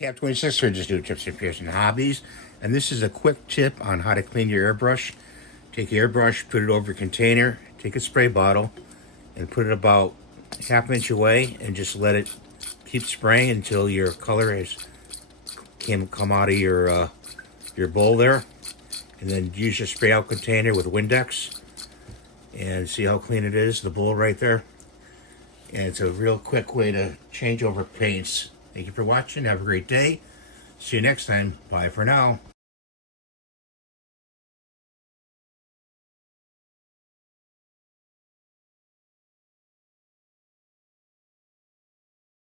Cap 26 here, just do Tips and Pearson Hobbies. And this is a quick tip on how to clean your airbrush. Take your airbrush, put it over a container, take a spray bottle, and put it about half-inch away, and just let it keep spraying until your color has come out of your bowl there. And then use your spray out container with windex, and see how clean it is, the bowl right there. And it's a real quick way to change over paints. Thank you for watching. Have a great day. See you next time. Bye for now.